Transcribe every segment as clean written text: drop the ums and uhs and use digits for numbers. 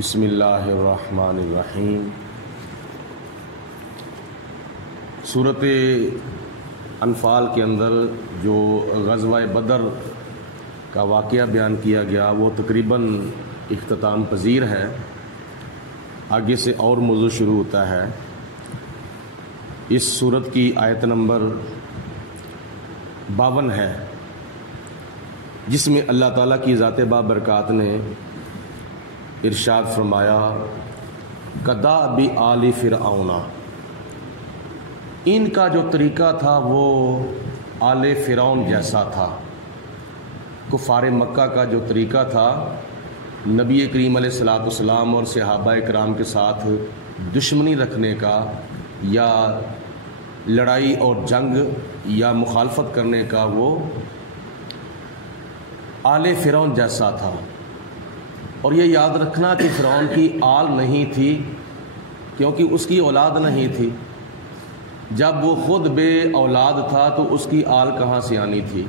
بسم اللہ الرحمن الرحیم۔ سورۃ انفال کے اندر جو غزوہ بدر کا واقعہ بیان کیا گیا وہ تقریباً اختتام پذیر ہے۔ آگے سے اور موضوع شروع ہوتا ہے۔ اس سورت کی آیت نمبر 52 ہے، جس میں اللہ تعالیٰ کی ذات بابرکات نے ارشاد فرمایا کدأب آل فرعون، ان کا جو طریقہ تھا وہ آل فرعون جیسا تھا۔ کفار مکہ کا جو طریقہ تھا نبی کریم علیہ الصلوۃ والسلام اور صحابہ کرام کے ساتھ دشمنی رکھنے کا یا لڑائی اور جنگ یا مخالفت کرنے کا، وہ آل فرعون جیسا تھا۔ اور یہ یاد رکھنا کہ فرعون کی آل نہیں تھی، کیونکہ اس کی اولاد نہیں تھی۔ جب وہ خود بے اولاد تھا تو اس کی آل کہاں سے آنی تھی؟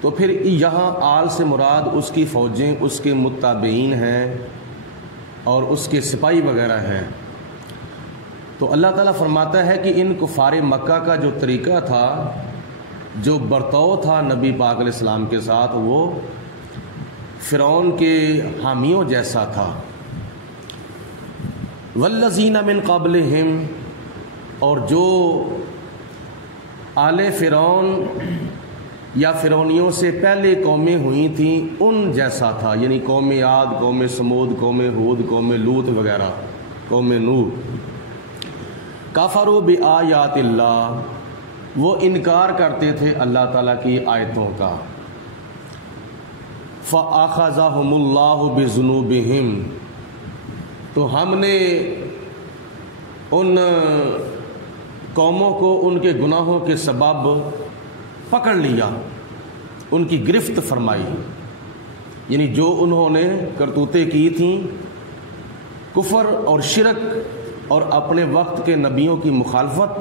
تو پھر یہاں آل سے مراد اس کی فوجیں، اس کے متابعین ہیں اور اس کے سپاہی وغیرہ ہیں۔ تو اللہ تعالیٰ فرماتا ہے کہ ان کفار مکہ کا جو طریقہ تھا، جو برتاؤ تھا نبی پاک علیہ السلام کے ساتھ، وہ فرعون کے حامیوں جیسا تھا۔ والذین من قبلہم، اور جو آل فرعون یا فرعونیوں سے پہلے قومیں ہوئی تھیں ان جیسا تھا، یعنی قوم عاد، قوم سمود، قوم ہود، قوم لوط وغیرہ، قوم نوح۔ کفروا بآیات اللہ، وہ انکار کرتے تھے اللہ تعالیٰ کی آیتوں کا۔ فَأَخَذَهُمُ اللَّهُ بِذُنُوبِهِمْ، تو ہم نے ان قوموں کو ان کے گناہوں کے سبب پکڑ لیا، ان کی گرفت فرمائی، یعنی جو انہوں نے کرتوتیں کی تھیں، کفر اور شرک اور اپنے وقت کے نبیوں کی مخالفت،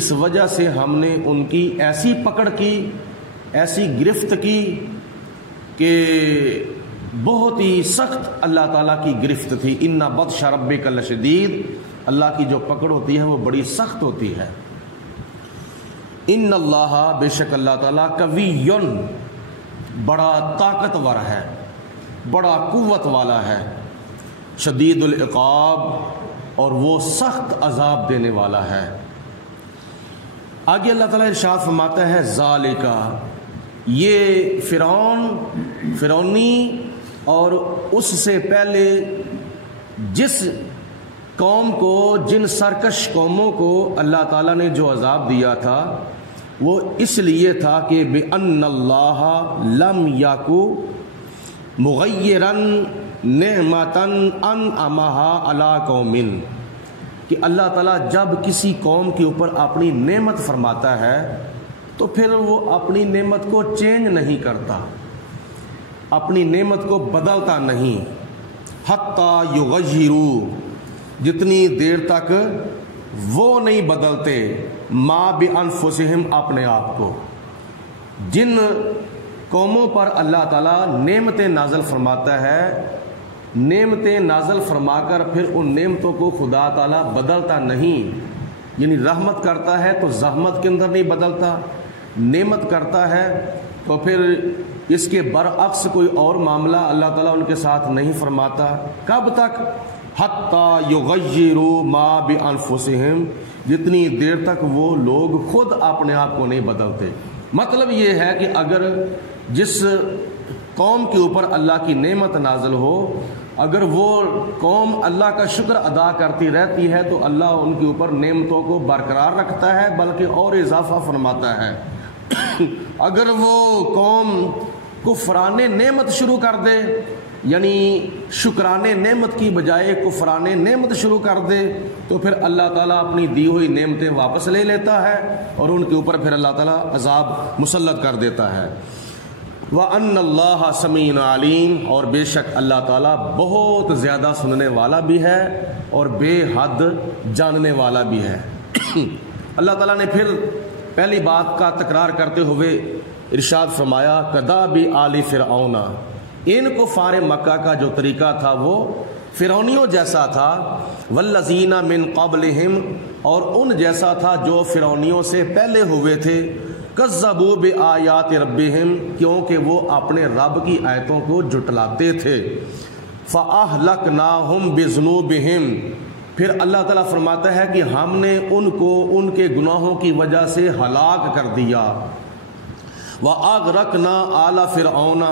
اس وجہ سے ہم نے ان کی ایسی پکڑ کی، ایسی گرفت کی کہ بہت ہی سخت اللہ تعالیٰ کی گرفت تھی۔ ان بطش ربک لشدید، اللہ کی جو پکڑ ہوتی ہے وہ بڑی سخت ہوتی ہے۔ ان اللہ، بے شک اللہ تعالیٰ، قوی، بڑا طاقتور ہے، بڑا قوت والا ہے، شدید العقاب، اور وہ سخت عذاب دینے والا ہے۔ آگے اللہ تعالیٰ ارشاد فرماتا ہے ذالک، یہ فرعونی اور اس سے پہلے جس قوم کو، جن سرکش قوموں کو اللہ تعالیٰ نے جو عذاب دیا تھا، وہ اس لیے تھا کہ بِأَنَّ اللَّهَ لَمْ يَكُ مُغَيِّرًا نِعْمَةً أَنْعَمَهَا عَلَىٰ قَوْمٍ، کہ اللہ تعالیٰ جب کسی قوم کے اوپر اپنی نعمت فرماتا ہے تو پھر وہ اپنی نعمت کو چینج نہیں کرتا، اپنی نعمت کو بدلتا نہیں، حتی یغیروا، جتنی دیر تک وہ نہیں بدلتے، ما بانفسہم، اپنے آپ کو۔ جن قوموں پر اللہ تعالیٰ نعمتیں نازل فرماتا ہے، نعمتیں نازل فرما کر پھر ان نعمتوں کو خدا تعالیٰ بدلتا نہیں، یعنی رحمت کرتا ہے تو زحمت کے اندر نہیں بدلتا، نعمت کرتا ہے تو پھر اس کے برعکس کوئی اور معاملہ اللہ تعالیٰ ان کے ساتھ نہیں فرماتا۔ کب تک؟ حتی یغیروا ما بانفسہم، جتنی دیر تک وہ لوگ خود اپنے آپ کو نہیں بدلتے۔ مطلب یہ ہے کہ اگر جس قوم کے اوپر اللہ کی نعمت نازل ہو، اگر وہ قوم اللہ کا شکر ادا کرتی رہتی ہے تو اللہ ان کے اوپر نعمتوں کو برقرار رکھتا ہے، بلکہ اور اضافہ فرماتا ہے۔ اگر وہ قوم کفران نعمت شروع کر دے، یعنی شکران نعمت کی بجائے کفران نعمت شروع کر دے، تو پھر اللہ تعالیٰ اپنی دی ہوئی نعمتیں واپس لے لیتا ہے اور ان کے اوپر پھر اللہ تعالیٰ عذاب مسلط کر دیتا ہے۔ وَأَنَّ اللَّهَ سَمِيعٌ عَلِيمٌ، اور بے شک اللہ تعالیٰ بہت زیادہ سننے والا بھی ہے اور بے حد جاننے والا بھی ہے۔ اللہ تعالیٰ نے پھر پہلی بات کا تکرار کرتے ہوئے ارشاد فرمایا کدأب آل فرعون، ان کفار مکہ کا جو طریقہ تھا وہ فرعونیوں جیسا تھا، والذین من قبلہم، اور ان جیسا تھا جو فرعونیوں سے پہلے ہوئے تھے، کذبوا بآیات ربہم، کیونکہ وہ اپنے رب کی آیتوں کو جھٹلاتے تھے، فأہلکناہم بذنوبہم، پھر اللہ تعالیٰ فرماتا ہے کہ ہم نے ان کو ان کے گناہوں کی وجہ سے ہلاک کر دیا، وَأَغْرَقْنَا آلَ فِرْعَوْنَ،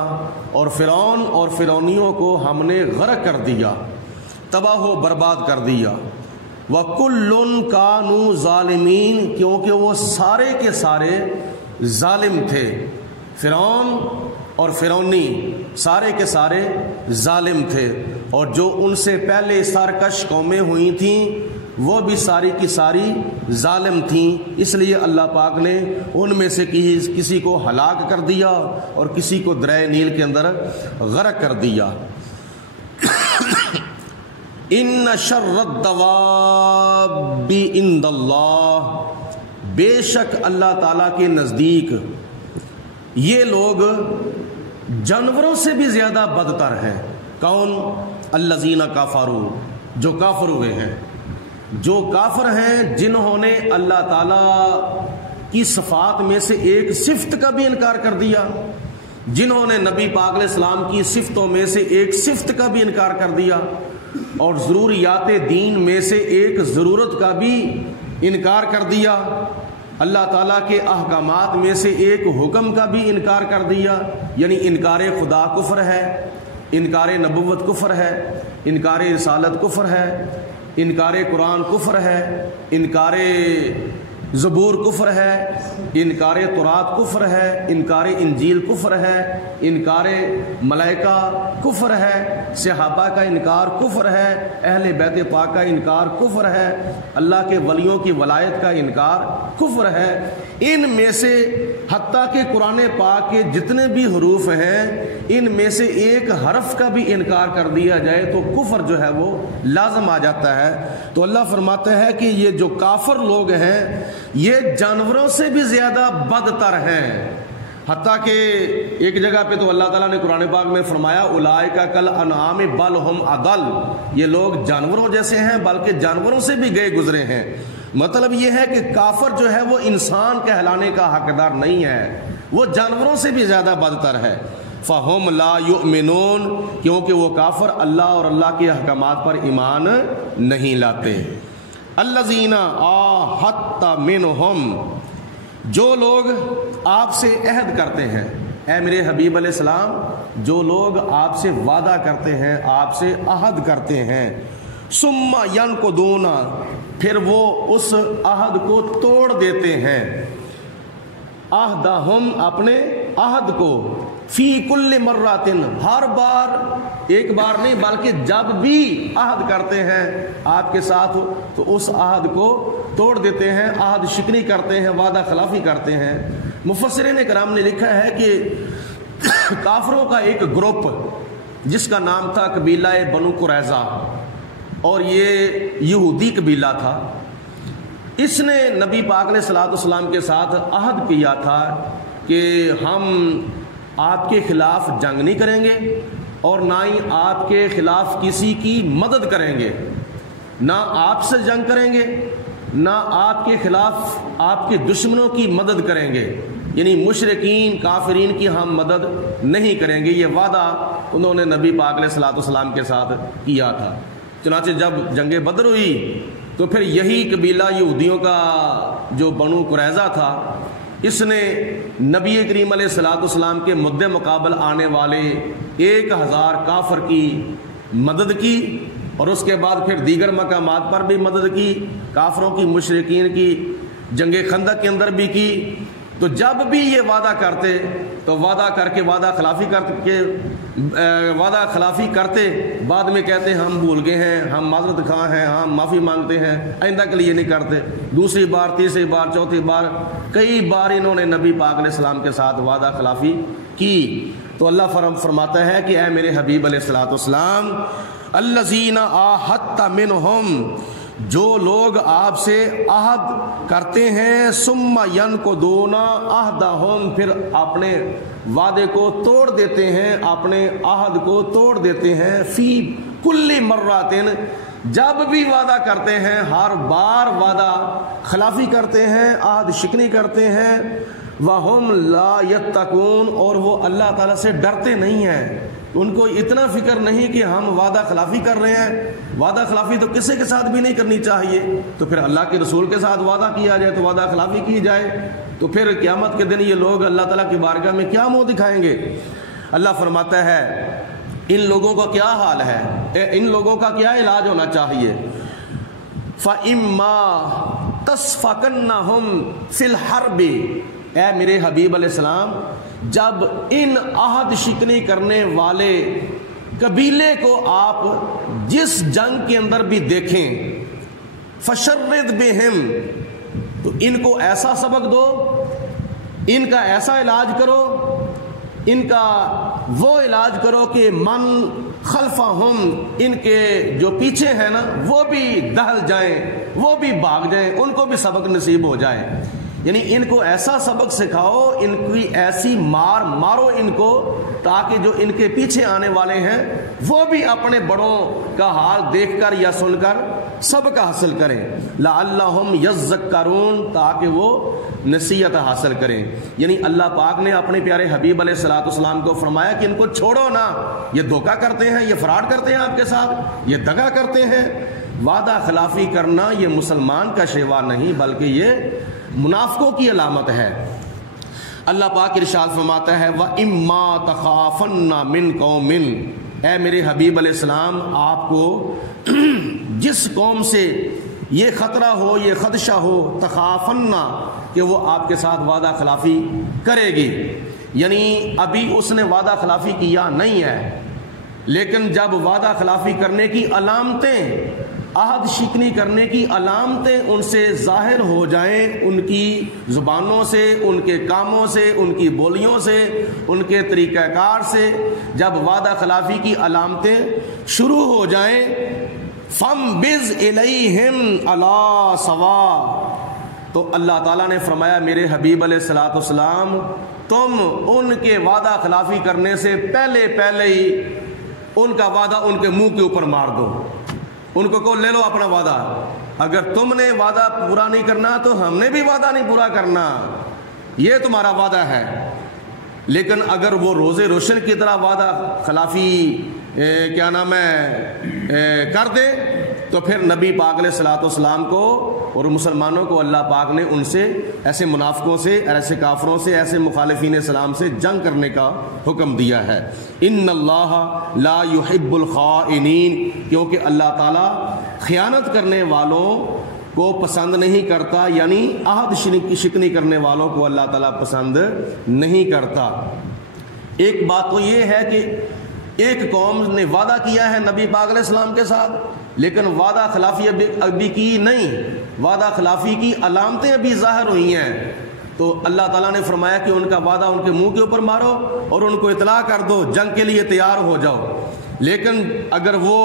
اور فرعون اور فرعونیوں کو ہم نے غرق کر دیا، تباہ و برباد کر دیا، وَكُلٌّ كَانُوا ظَالِمِينَ، کیونکہ وہ سارے کے سارے ظالم تھے، فرعون اور فرعونی سارے کے سارے ظالم تھے، اور جو ان سے پہلے سرکش قومیں ہوئی تھیں وہ بھی ساری کی ساری ظالم تھیں، اس لیے اللہ پاک نے ان میں سے کسی کو ہلاک کر دیا اور کسی کو دریائے نیل کے اندر غرق کر دیا۔ ان شر الدواب عند اللہ، بے شک اللہ تعالیٰ کے نزدیک یہ لوگ جانوروں سے بھی زیادہ بدتر ہیں۔ کون؟ الذین کفروا، جو کافر ہوئے ہیں، جو کافر ہیں، جنہوں نے اللہ تعالیٰ کی صفات میں سے ایک صفت کا بھی انکار کر دیا، جنہوں نے نبی پاک علیہ السلام کی صفتوں میں سے ایک صفت کا بھی انکار کر دیا، اور ضروریات دین میں سے ایک ضرورت کا بھی انکار کر دیا، اللہ تعالیٰ کے احکامات میں سے ایک حکم کا بھی انکار کر دیا، یعنی انکار خدا کفر ہے، انکار نبوت کفر ہے، انکار رسالت کفر ہے، انکار قرآن کفر ہے، انکار زبور کفر ہے، انکار تورات کفر ہے، انکار انجیل کفر ہے، انکار ملائکہ کفر ہے، صحابہ کا انکار کفر ہے، اہل بیت پاک کا انکار کفر ہے، اللہ کے ولیوں کی ولایت کا انکار کفر ہے۔ ان میں سے حتیٰ کہ قرآن پاک کے جتنے بھی حروف ہیں ان میں سے ایک حرف کا بھی انکار کر دیا جائے تو کفر جو ہے وہ لازم آ جاتا ہے۔ تو اللہ فرماتا ہے کہ یہ جو کافر لوگ ہیں یہ جانوروں سے بھی زیادہ بدتر ہیں، حتیٰ کہ ایک جگہ پہ تو اللہ تعالیٰ نے قرآن پاک میں فرمایا اولئک کالانعام بل ہم اضل، یہ لوگ جانوروں جیسے ہیں بلکہ جانوروں سے بھی گئے گزرے ہیں۔ مطلب یہ ہے کہ کافر جو ہے وہ انسان کہلانے کا حقدار نہیں ہے، وہ جانوروں سے بھی زیادہ بدتر ہے۔ فَهُمْ لَا يُؤْمِنُونَ، کیونکہ وہ کافر اللہ اور اللہ کے احکامات پر ایمان نہیں لاتے۔ الَّذِينَ عَاهَدتَّ مِنْهُمْ، جو لوگ آپ سے عہد کرتے ہیں، اے میرے حبیب علیہ السلام، جو لوگ آپ سے وعدہ کرتے ہیں، آپ سے عہد کرتے ہیں، ثُمَّ يَنْقُضُونَ، پھر وہ اس عہد کو توڑ دیتے ہیں، عہدہم، اپنے عہد کو، فی کل مراتن، ہر بار، ایک بار نہیں بلکہ جب بھی عہد کرتے ہیں آپ کے ساتھ تو اس عہد کو توڑ دیتے ہیں، عہد شکنی کرتے ہیں، وعدہ خلافی کرتے ہیں۔ مفسرین کرام نے لکھا ہے کہ کافروں کا ایک گروپ جس کا نام تھا قبیلہ بنو قریظہ، اور یہ یہودی قبیلہ تھا، اس نے نبی پاک علیہ السلام کے ساتھ عہد کیا تھا کہ ہم آپ کے خلاف جنگ نہیں کریں گے اور نہ ہی آپ کے خلاف کسی کی مدد کریں گے، نہ آپ سے جنگ کریں گے نہ آپ کے خلاف آپ کے دشمنوں کی مدد کریں گے، یعنی مشرکین کافرین کی ہم مدد نہیں کریں گے۔ یہ وعدہ انہوں نے نبی پاک علیہ السلام کے ساتھ کیا تھا۔ چنانچہ جب جنگ بدر ہوئی تو پھر یہی قبیلہ یہودیوں کا جو بنو قریظہ تھا، اس نے نبی کریم علیہ السلام کے مد مقابل آنے والے 1000 کافر کی مدد کی، اور اس کے بعد پھر دیگر مقامات پر بھی مدد کی، کافروں کی، مشرکین کی، جنگ خندق کے اندر بھی کی۔ تو جب بھی یہ وعدہ کرتے تو وعدہ کر کے وعدہ خلافی کرتے، بعد میں کہتے ہم بھول گئے ہیں، ہم معذرت خواہ ہیں، ہم معافی مانگتے ہیں، آئندہ کے لیے نہیں کرتے۔ دوسری بار، تیسری بار، چوتھی بار، کئی بار انہوں نے نبی پاک علیہ السلام کے ساتھ وعدہ خلافی کی۔ تو اللہ فرماتا ہے کہ اے میرے حبیب علیہ السلام، الذین عاہدت منہم، جو لوگ آپ سے عہد کرتے ہیں، ثم ینقضون عہدہم، پھر اپنے وعدے کو توڑ دیتے ہیں، اپنے عہد کو توڑ دیتے ہیں، فی کل مراتن، جب بھی وعدہ کرتے ہیں ہر بار وعدہ خلافی کرتے ہیں، عہد شکنی کرتے ہیں، وَهُمْ لَا يَتَّقُونَ، اور وہ اللہ تعالیٰ سے ڈرتے نہیں ہیں، ان کو اتنا فکر نہیں کہ ہم وعدہ خلافی کر رہے ہیں۔ وعدہ خلافی تو کسی کے ساتھ بھی نہیں کرنی چاہیے، تو پھر اللہ کے رسول کے ساتھ وعدہ کیا جائے تو وعدہ خلافی کی جائے، تو پھر قیامت کے دن یہ لوگ اللہ تعالیٰ کی بارگاہ میں کیا منہ دکھائیں گے؟ اللہ فرماتا ہے ان لوگوں کا کیا حال ہے، ان لوگوں کا کیا علاج ہونا چاہیے؟ فَإِمَّا تَصْفَكَنَّهُمْ فِي الْحَرْبِ، اے میرے حبیب علیہ السلام جب ان عہد شکنی کرنے والے قبیلے کو آپ جس جنگ کے اندر بھی دیکھیں، فَشَرِّدْ بِهِمْ، تو ان کو ایسا سبق دو، ان کا ایسا علاج کرو، ان کا وہ علاج کرو کہ من خلفہم، ان کے جو پیچھے ہیں نا وہ بھی دہل جائیں، وہ بھی بھاگ جائیں، ان کو بھی سبق نصیب ہو جائے۔ یعنی ان کو ایسا سبق سکھاؤ، ان کی ایسی مار مارو ان کو، تاکہ جو ان کے پیچھے آنے والے ہیں وہ بھی اپنے بڑوں کا حال دیکھ کر یا سن کر سبق حاصل کریں، لعلہم یذکرون، تاکہ وہ نصیحت حاصل کریں۔ یعنی اللہ پاک نے اپنے پیارے حبیب علیہ الصلوۃ والسلام کو فرمایا کہ ان کو چھوڑو نا، یہ دھوکہ کرتے ہیں، یہ فراڈ کرتے ہیں آپ کے ساتھ، یہ دغا کرتے ہیں۔ وعدہ خلافی کرنا یہ مسلمان کا شیوا نہیں بلکہ یہ منافقوں کی علامت ہے۔ اللہ پاک ارشاد فرماتا ہے وَإِمَّا تَخَافَنَّ مِن قَوْمٍ، اے میرے حبیب علیہ السلام آپ کو جس قوم سے یہ خطرہ ہو، یہ خدشہ ہو، تخافنہ، کہ وہ آپ کے ساتھ وعدہ خلافی کرے گی، یعنی ابھی اس نے وعدہ خلافی کیا نہیں ہے، لیکن جب وعدہ خلافی کرنے کی علامتیں، عہد شکنی کرنے کی علامتیں ان سے ظاہر ہو جائیں، ان کی زبانوں سے، ان کے کاموں سے، ان کی بولیوں سے، ان کے طریقہ کار سے، جب وعدہ خلافی کی علامتیں شروع ہو جائیں، فَانبِذْ إِلَيْهِمْ عَلَىٰ سَوَاءٍ، تو اللہ تعالیٰ نے فرمایا میرے حبیب علیہ الصلوۃ والسلام تم ان کے وعدہ خلافی کرنے سے پہلے ہی ان کا وعدہ ان کے منہ کے اوپر مار دو، ان کو لے لو اپنا وعدہ، اگر تم نے وعدہ پورا نہیں کرنا تو ہم نے بھی وعدہ نہیں پورا کرنا، یہ تمہارا وعدہ ہے۔ لیکن اگر وہ روزے روشن کی طرح وعدہ خلافی کیا نام ہے کر دے، تو پھر نبی پاک علیہ الصلوۃ والسلام کو اور مسلمانوں کو اللہ پاک نے ان سے، ایسے منافقوں سے، ایسے کافروں سے، ایسے مخالفین اسلام سے جنگ کرنے کا حکم دیا ہے۔ ان اللہ لا يحب الخائنین، کیونکہ اللہ تعالیٰ خیانت کرنے والوں کو پسند نہیں کرتا، یعنی عہد شکنی کرنے والوں کو اللہ تعالیٰ پسند نہیں کرتا۔ ایک بات تو یہ ہے کہ ایک قوم نے وعدہ کیا ہے نبی پاک علیہ السلام کے ساتھ، لیکن وعدہ خلافی ابھی کی نہیں، وعدہ خلافی کی علامتیں ابھی ظاہر ہوئی ہیں، تو اللہ تعالیٰ نے فرمایا کہ ان کا وعدہ ان کے منہ کے اوپر مارو اور ان کو اطلاع کر دو، جنگ کے لیے تیار ہو جاؤ۔ لیکن اگر وہ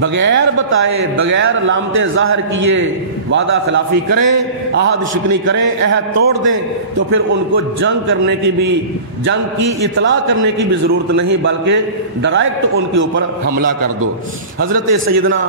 بغیر بتائے، بغیر علامتیں ظاہر کیے وعدہ خلافی کریں، عہد شکنی کریں، عہد توڑ دیں، تو پھر ان کو جنگ کی اطلاع کرنے کی بھی ضرورت نہیں، بلکہ ڈائریکٹ ان کے اوپر حملہ کر دو۔ حضرت سیدنا